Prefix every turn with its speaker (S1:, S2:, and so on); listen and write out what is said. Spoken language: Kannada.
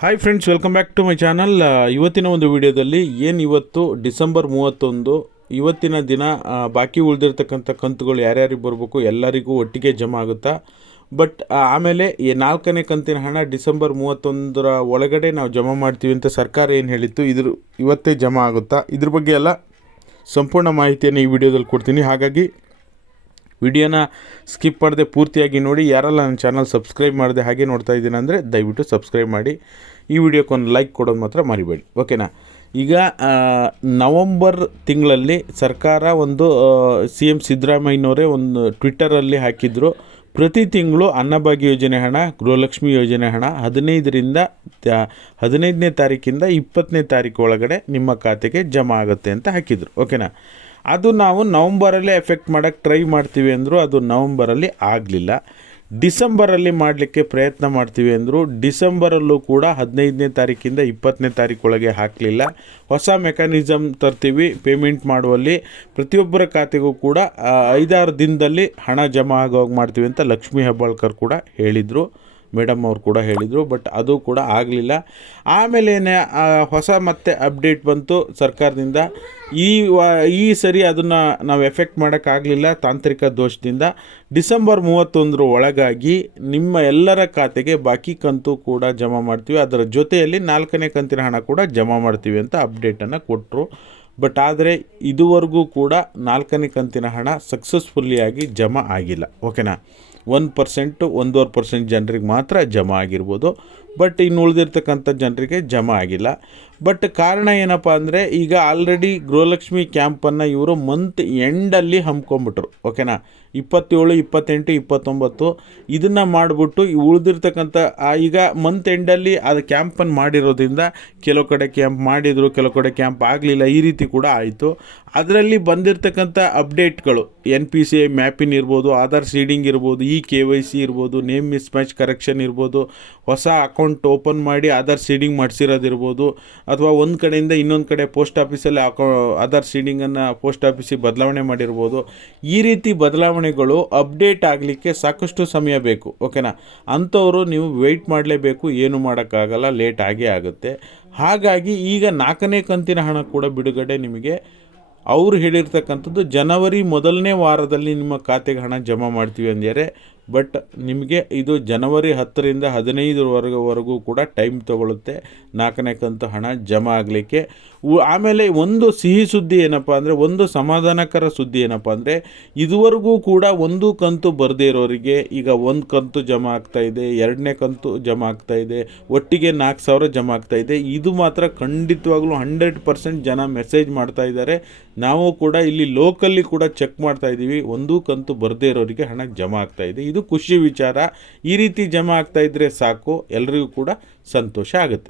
S1: Hi friends welcome back to my channel ಇವತ್ತಿನ ಒಂದು ವಿಡಿಯೋದಲ್ಲಿ ಏನು ಇವತ್ತು ಡಿಸೆಂಬರ್ ಮೂವತ್ತೊಂದು, ಇವತ್ತಿನ ದಿನ ಬಾಕಿ ಉಳಿದಿರ್ತಕ್ಕಂಥ ಕಂತುಗಳು ಯಾರ್ಯಾರಿಗೆ ಬರಬೇಕು ಎಲ್ಲರಿಗೂ ಒಟ್ಟಿಗೆ ಜಮಾ ಆಗುತ್ತಾ? ಬಟ್ ಆಮೇಲೆ ಈ ನಾಲ್ಕನೇ ಕಂತಿನ ಹಣ ಡಿಸೆಂಬರ್ ಮೂವತ್ತೊಂದರ ಒಳಗಡೆ ನಾವು ಜಮಾ ಮಾಡ್ತೀವಿ ಅಂತ ಸರ್ಕಾರ ಏನು ಹೇಳಿತ್ತು? ಇದ್ರ, ಇವತ್ತೇ ಜಮಾ ಆಗುತ್ತಾ? ಇದ್ರ ಬಗ್ಗೆ ಎಲ್ಲ ಸಂಪೂರ್ಣ ಮಾಹಿತಿಯನ್ನು ಈ ವಿಡಿಯೋದಲ್ಲಿ ಕೊಡ್ತೀನಿ. ಹಾಗಾಗಿ ವಿಡಿಯೋನ ಸ್ಕಿಪ್ ಮಾಡದೆ ಪೂರ್ತಿಯಾಗಿ ನೋಡಿ, ಯಾರೆಲ್ಲ ನನ್ನ ಚಾನಲ್ ಸಬ್ಸ್ಕ್ರೈಬ್ ಮಾಡದೆ ಹಾಗೆ ನೋಡ್ತಾ ಇದ್ದೀನಿ ಅಂದರೆ ದಯವಿಟ್ಟು ಸಬ್ಸ್ಕ್ರೈಬ್ ಮಾಡಿ. ಈ ವಿಡಿಯೋಕ್ಕೊಂದು ಲೈಕ್ ಕೊಡೋದು ಮಾತ್ರ ಮರಿಬೇಡಿ. ಓಕೆನಾ? ಈಗ ನವಂಬರ್ ತಿಂಗಳಲ್ಲಿ ಸರ್ಕಾರ ಒಂದು ಸಿ ಎಂ ಸಿದ್ದರಾಮಯ್ಯನವರೇ ಒಂದು ಟ್ವಿಟ್ಟರಲ್ಲಿ ಹಾಕಿದ್ರು, ಪ್ರತಿ ತಿಂಗಳು ಅನ್ನಭಾಗ್ಯ ಯೋಜನೆ ಹಣ, ಗೃಹಲಕ್ಷ್ಮಿ ಯೋಜನೆ ಹಣ, ಹದಿನೈದರಿಂದ ಹದಿನೈದನೇ ತಾರೀಕಿಂದ ಇಪ್ಪತ್ತನೇ ತಾರೀಕು ಒಳಗಡೆ ನಿಮ್ಮ ಖಾತೆಗೆ ಜಮಾ ಆಗುತ್ತೆ ಅಂತ ಹಾಕಿದ್ರು. ಓಕೆನಾ? ಅದು ನಾವು ನವಂಬರಲ್ಲೇ ಎಫೆಕ್ಟ್ ಮಾಡೋಕ್ಕೆ ಟ್ರೈ ಮಾಡ್ತೀವಿ ಅಂದರು ಅದು ನವಂಬರಲ್ಲಿ ಆಗಲಿಲ್ಲ. ಡಿಸೆಂಬರಲ್ಲಿ ಮಾಡಲಿಕ್ಕೆ ಪ್ರಯತ್ನ ಮಾಡ್ತೀವಿ ಅಂದರು ಡಿಸೆಂಬರಲ್ಲೂ ಕೂಡ ಹದಿನೈದನೇ ತಾರೀಕಿಂದ ಇಪ್ಪತ್ತನೇ ತಾರೀಕೊಳಗೆ ಹಾಕಲಿಲ್ಲ. ಹೊಸ ಮೆಕ್ಯಾನಿಸಮ್ ತರ್ತೀವಿ, ಪೇಮೆಂಟ್ ಮಾಡುವಲ್ಲಿ ಪ್ರತಿಯೊಬ್ಬರ ಖಾತೆಗೂ ಕೂಡ ಐದಾರು ದಿನದಲ್ಲಿ ಹಣ ಜಮಾ ಆಗೋಗಿ ಮಾಡ್ತೀವಿ ಅಂತ ಲಕ್ಷ್ಮೀ ಹೆಬ್ಬಾಳ್ಕರ್ ಕೂಡ ಹೇಳಿದರು. ಮೇಡಮ್ ಅವರು ಕೂಡ ಹೇಳಿದರು ಬಟ್ ಅದು ಕೂಡ ಆಗಲಿಲ್ಲ. ಆಮೇಲೆ ಹೊಸ ಮತ್ತೆ ಅಪ್ಡೇಟ್ ಬಂತು ಸರ್ಕಾರದಿಂದ. ಈ ವ, ಈ ಸರಿ ಅದನ್ನು ನಾವು ಎಫೆಕ್ಟ್ ಮಾಡೋಕ್ಕಾಗಲಿಲ್ಲ ತಾಂತ್ರಿಕ ದೋಷದಿಂದ. ಡಿಸೆಂಬರ್ ಮೂವತ್ತೊಂದರ ಒಳಗಾಗಿ ನಿಮ್ಮ ಎಲ್ಲರ ಖಾತೆಗೆ ಬಾಕಿ ಕಂತು ಕೂಡ ಜಮಾ ಮಾಡ್ತೀವಿ. ಅದರ ಜೊತೆಯಲ್ಲಿ ನಾಲ್ಕನೇ ಕಂತಿನ ಹಣ ಕೂಡ ಜಮಾ ಮಾಡ್ತೀವಿ ಅಂತ ಅಪ್ಡೇಟನ್ನು ಕೊಟ್ಟರು ಬಟ್ ಆದರೆ ಇದುವರೆಗೂ ಕೂಡ ನಾಲ್ಕನೇ ಕಂತಿನ ಹಣ ಸಕ್ಸಸ್ಫುಲ್ಲಿಯಾಗಿ ಜಮಾ ಆಗಿಲ್ಲ. ಓಕೆನಾ? ಒನ್ ಪರ್ಸೆಂಟು ಒಂದೂವರೆ ಪರ್ಸೆಂಟ್ ಜನರಿಗೆ ಮಾತ್ರ ಜಮಾ ಆಗಿರ್ಬೋದು. ಬಟ್ ಇನ್ನು ಉಳಿದಿರ್ತಕ್ಕಂಥ ಜನರಿಗೆ ಜಮಾ ಆಗಿಲ್ಲ. ಬಟ್ ಕಾರಣ ಏನಪ್ಪ ಅಂದರೆ ಈಗ ಆಲ್ರೆಡಿ ಗೃಹಲಕ್ಷ್ಮಿ ಕ್ಯಾಂಪನ್ನು ಇವರು ಮಂತ್ ಎಂಡಲ್ಲಿ ಹಮ್ಕೊಂಬಿಟ್ರು ಓಕೆನಾ ಇಪ್ಪತ್ತೇಳು, ಇಪ್ಪತ್ತೆಂಟು, ಇಪ್ಪತ್ತೊಂಬತ್ತು ಇದನ್ನು ಮಾಡಿಬಿಟ್ಟು ಉಳಿದಿರ್ತಕ್ಕಂಥ ಈಗ ಮಂತ್ ಎಂಡಲ್ಲಿ ಅದು ಕ್ಯಾಂಪನ್ನು ಮಾಡಿರೋದ್ರಿಂದ ಕೆಲವು ಕಡೆ ಕ್ಯಾಂಪ್ ಮಾಡಿದರು, ಕೆಲವು ಕಡೆ ಕ್ಯಾಂಪ್ ಆಗಲಿಲ್ಲ, ಈ ರೀತಿ ಕೂಡ ಆಯಿತು. ಅದರಲ್ಲಿ ಬಂದಿರತಕ್ಕಂಥ ಅಪ್ಡೇಟ್ಗಳು N P C I mapping ಇರ್ಬೋದು ಆಧಾರ್ ಸೀಡಿಂಗ್ ಇರ್ಬೋದು ಇ ಕೆ ವೈ ಸಿ ಇರ್ಬೋದು ನೇಮ್ ಮಿಸ್ ಮ್ಯಾಚ್ ಕರೆಕ್ಷನ್ ಇರ್ಬೋದು, ಹೊಸ ಅಕೌಂಟ್ ಓಪನ್ ಮಾಡಿ ಆಧಾರ್ ಸೀಡಿಂಗ್ ಮಾಡಿಸಿರೋದಿರ್ಬೋದು ಅಥವಾ ಒಂದು ಕಡೆಯಿಂದ ಇನ್ನೊಂದು ಕಡೆ ಪೋಸ್ಟ್ ಆಫೀಸಲ್ಲಿ ಅಕೌ ಆಧಾರ್ ಸೀಡಿಂಗನ್ನು ಪೋಸ್ಟ್ ಆಫೀಸಿಗೆ ಬದಲಾವಣೆ ಮಾಡಿರ್ಬೋದು. ಈ ರೀತಿ ಬದಲಾವಣೆಗಳು ಅಪ್ಡೇಟ್ ಆಗಲಿಕ್ಕೆ ಸಾಕಷ್ಟು ಸಮಯ ಬೇಕು ಓಕೆನಾ ಅಂಥವರು ನೀವು ವೆಯ್ಟ್ ಮಾಡಲೇಬೇಕು, ಏನು ಮಾಡೋಕ್ಕಾಗಲ್ಲ ಲೇಟ್ ಆಗೇ ಆಗುತ್ತೆ. ಹಾಗಾಗಿ ಈಗ ನಾಲ್ಕನೇ ಕಂತಿನ ಹಣ ಕೂಡ ಬಿಡುಗಡೆ ನಿಮಗೆ, ಅವರು ಹೇಳಿರ್ತಕ್ಕಂಥದ್ದು ಜನವರಿ ಮೊದಲನೇ ವಾರದಲ್ಲಿ ನಿಮ್ಮ ಖಾತೆಗೆ ಹಣ ಜಮಾ ಮಾಡ್ತೀವಿ ಅಂದ್ಯಾರೆ. ಬಟ್ ನಿಮಗೆ ಇದು ಜನವರಿ ಹತ್ತರಿಂದ ಹದಿನೈದರವರೆಗೂ ಕೂಡ ಟೈಮ್ ತೊಗೊಳುತ್ತೆ. ನಾಲ್ಕನೇ ಕಂತು ಹಣ ಜಮಾ ಆಗಲಿಕ್ಕೆ. ಆಮೇಲೆ ಒಂದು ಸಿಹಿ ಸುದ್ದಿ ಏನಪ್ಪ ಅಂದರೆ, ಒಂದು ಸಮಾಧಾನಕರ ಸುದ್ದಿ ಏನಪ್ಪ ಅಂದರೆ, ಇದುವರೆಗೂ ಕೂಡ ಒಂದು ಕಂತು ಬರದೇ ಇರೋರಿಗೆ ಈಗ ಒಂದು ಕಂತು ಜಮಾ ಆಗ್ತಾ ಇದೆ, ಎರಡನೇ ಕಂತು ಜಮಾ ಆಗ್ತಾ ಇದೆ, ಒಟ್ಟಿಗೆ ನಾಲ್ಕು ಸಾವಿರ ಜಮಾ ಆಗ್ತಾ ಇದೆ. ಇದು ಮಾತ್ರ ಖಂಡಿತವಾಗ್ಲೂ ಹಂಡ್ರೆಡ್ ಪರ್ಸೆಂಟ್ ಜನ ಮೆಸೇಜ್ ಮಾಡ್ತಾ ಇದ್ದಾರೆ. ನಾವು ಕೂಡ ಇಲ್ಲಿ ಲೋಕಲ್ಲಿ ಕೂಡ ಚೆಕ್ ಮಾಡ್ತಾ ಇದ್ದೀವಿ ಒಂದು ಕಂತು ಬರದೇ ಇರೋರಿಗೆ ಹಣ ಜಮಾ ಆಗ್ತಾ ಇದೆ ಇದು ಖುಷಿ ವಿಚಾರ. ಈ ರೀತಿ ಜಮಾ ಆಗ್ತಾ ಇದ್ದರೆ ಸಾಕು. ಎಲ್ರಿಗೂ ಕೂಡ ಸಂತೋಷ ಆಗುತ್ತೆ.